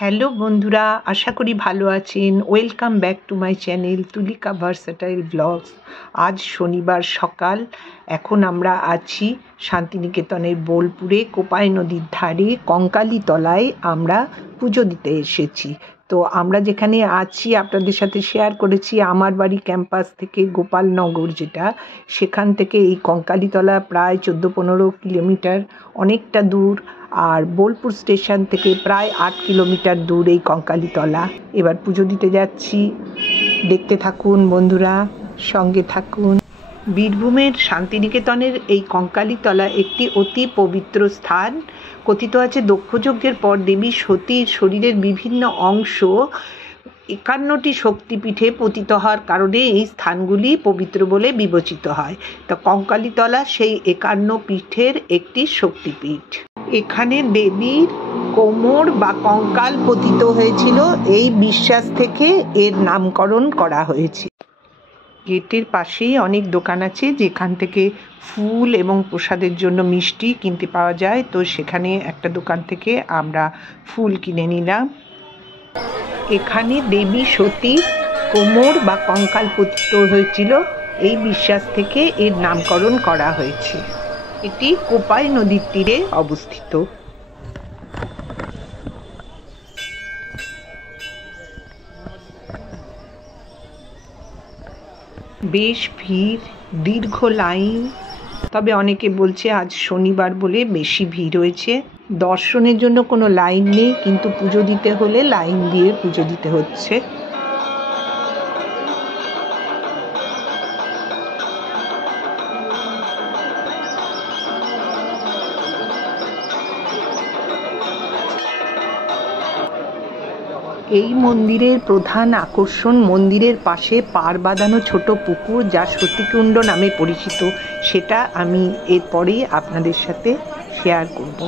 Hello বন্ধুরা, আশা করি ভালো আছেন। Welcome back to my channel Tulika versatile blogs. আজ শনিবার সকাল। এখন আমরা আছি শান্তিনিকেতনের বোলপুরে কোপাই নদীর ধারে কঙ্কালীতলায় আমরা পুজো দিতে এসেছি। তো আমরা যেখানে আছি আপনাদের সাথে শেয়ার করেছি আমার বাড়ি ক্যাম্পাস থেকে গোপালনগর, যেটা সেখান থেকে এই কঙ্কালীতলা প্রায় 14-15 কিলোমিটার, অনেকটা দূর। আর বোলপুর স্টেশন থেকে প্রায় 8 কিলোমিটার দূর এই কঙ্কালীতলা। এবার পুজো দিতে যাচ্ছি, দেখতে থাকুন বন্ধুরা, সঙ্গে থাকুন। বীরভূমের শান্তিনিকেতনের এই কঙ্কালীতলা একটি অতি পবিত্র স্থান। কথিত আছে দক্ষযজ্ঞের পর দেবী সতীর শরীরের বিভিন্ন অংশ 51টি শক্তিপীঠে পতিত হওয়ার কারণে এই স্থানগুলি পবিত্র বলে বিবেচিত হয়। তা কঙ্কালীতলা সেই 51 পীঠের একটি শক্তিপীঠ। এখানে দেবীর কোমর বা কঙ্কাল পতিত হয়েছিল, এই বিশ্বাস থেকে এর নামকরণ করা হয়েছে। গেটের পাশেই অনেক দোকান আছে যেখান থেকে ফুল এবং প্রসাদের জন্য মিষ্টি কিনতে পাওয়া যায়। তো সেখানে একটা দোকান থেকে আমরা ফুল কিনে নিলাম। এখানে দেবী সতীর কোমর বা কঙ্কাল পতিত হয়েছিল, এই বিশ্বাস থেকে এর নামকরণ করা হয়েছে। এটি কোপাই নদীর তীরে অবস্থিত। বেশ ভিড়, দীর্ঘ লাইন। তবে অনেকে বলছে আজ শনিবার বলে বেশি ভিড় হয়েছে। দর্শনের জন্য কোনো লাইন নেই, কিন্তু পুজো দিতে হলে লাইন দিয়ে পুজো দিতে হচ্ছে। এই মন্দিরের প্রধান আকর্ষণ মন্দিরের পাশে পাড় বাঁধানো ছোট পুকুর, যা সতীকুণ্ড নামে পরিচিত। সেটা আমি এরপরেই আপনাদের সাথে শেয়ার করব।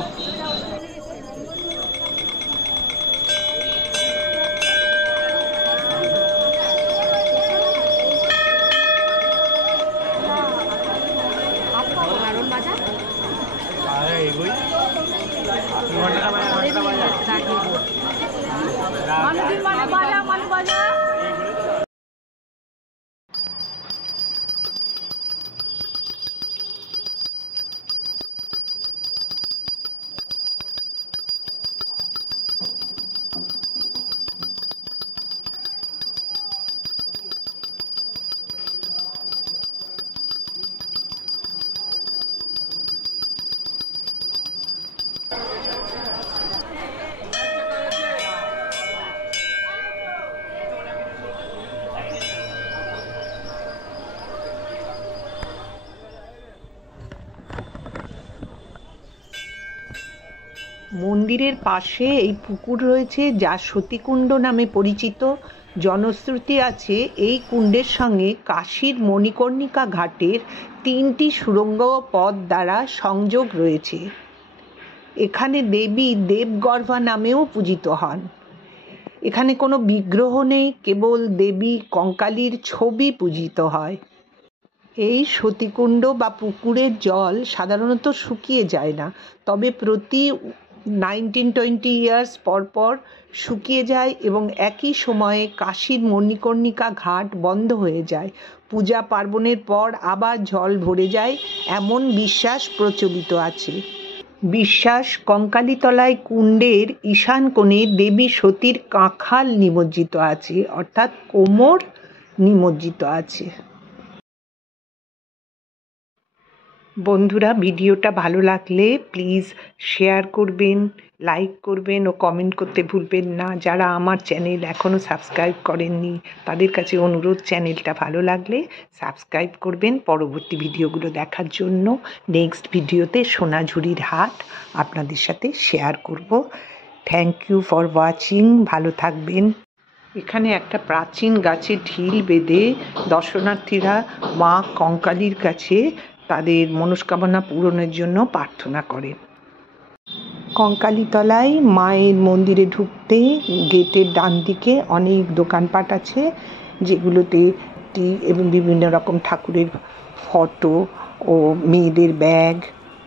মন্দিরের পাশে এই পুকুর রয়েছে, যা সতীকুণ্ড নামে পরিচিত। জনশ্রুতি আছে এই কুণ্ডের সঙ্গে কাশীর মণিকর্ণিকা ঘাটের 3টি সুড়ঙ্গ পথ দ্বারা সংযোগ রয়েছে। এখানে দেবী দেবগর্ভা নামেও পূজিত হন। এখানে কোনো বিগ্রহ নেই, কেবল দেবী কঙ্কালীর ছবি পূজিত হয়। এই সতীকুণ্ড বা পুকুরের জল সাধারণত শুকিয়ে যায় না, তবে প্রতি 19-20 ইয়ার্স পর পর শুকিয়ে যায় এবং একই সময়ে কাশীর মণিকর্ণিকা ঘাট বন্ধ হয়ে যায়। পূজা পার্বণের পর আবার জল ভরে যায়, এমন বিশ্বাস প্রচলিত আছে। বিশ্বাস, কঙ্কালীতলায় কুণ্ডের ঈশান কোণে দেবী সতীর কাঁখাল নিমজ্জিত আছে, অর্থাৎ কোমর নিমজ্জিত আছে। বন্ধুরা, ভিডিওটা ভালো লাগলে প্লিজ শেয়ার করবেন, লাইক করবেন ও কমেন্ট করতে ভুলবেন না। যারা আমার চ্যানেল এখনও সাবস্ক্রাইব করেননি তাদের কাছে অনুরোধ, চ্যানেলটা ভালো লাগলে সাবস্ক্রাইব করবেন পরবর্তী ভিডিওগুলো দেখার জন্য। নেক্সট ভিডিওতে সোনাঝুরির হাট আপনাদের সাথে শেয়ার করব। থ্যাংক ইউ ফর ওয়াচিং, ভালো থাকবেন। এখানে একটা প্রাচীন গাছে ঢিল বেঁধে দর্শনার্থীরা মা কঙ্কালীর কাছে তাদের মনস্কামনা পূরণের জন্য প্রার্থনা করে। কঙ্কালীতলায় মায়ের মন্দিরে ঢুকতে গেটের ডান দিকে অনেক দোকানপাট আছে, যেগুলোতে এবং বিভিন্ন রকম ঠাকুরের ফটো ও মেয়েদের ব্যাগ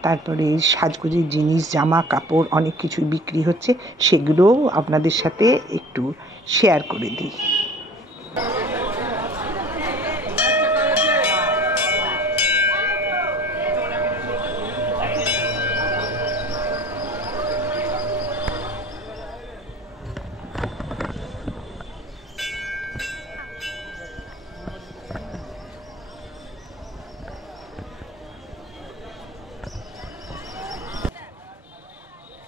তারপরে সাজগোজের জিনিস, জামা কাপড় অনেক কিছুই বিক্রি হচ্ছে, সেগুলোও আপনাদের সাথে একটু শেয়ার করে দিই।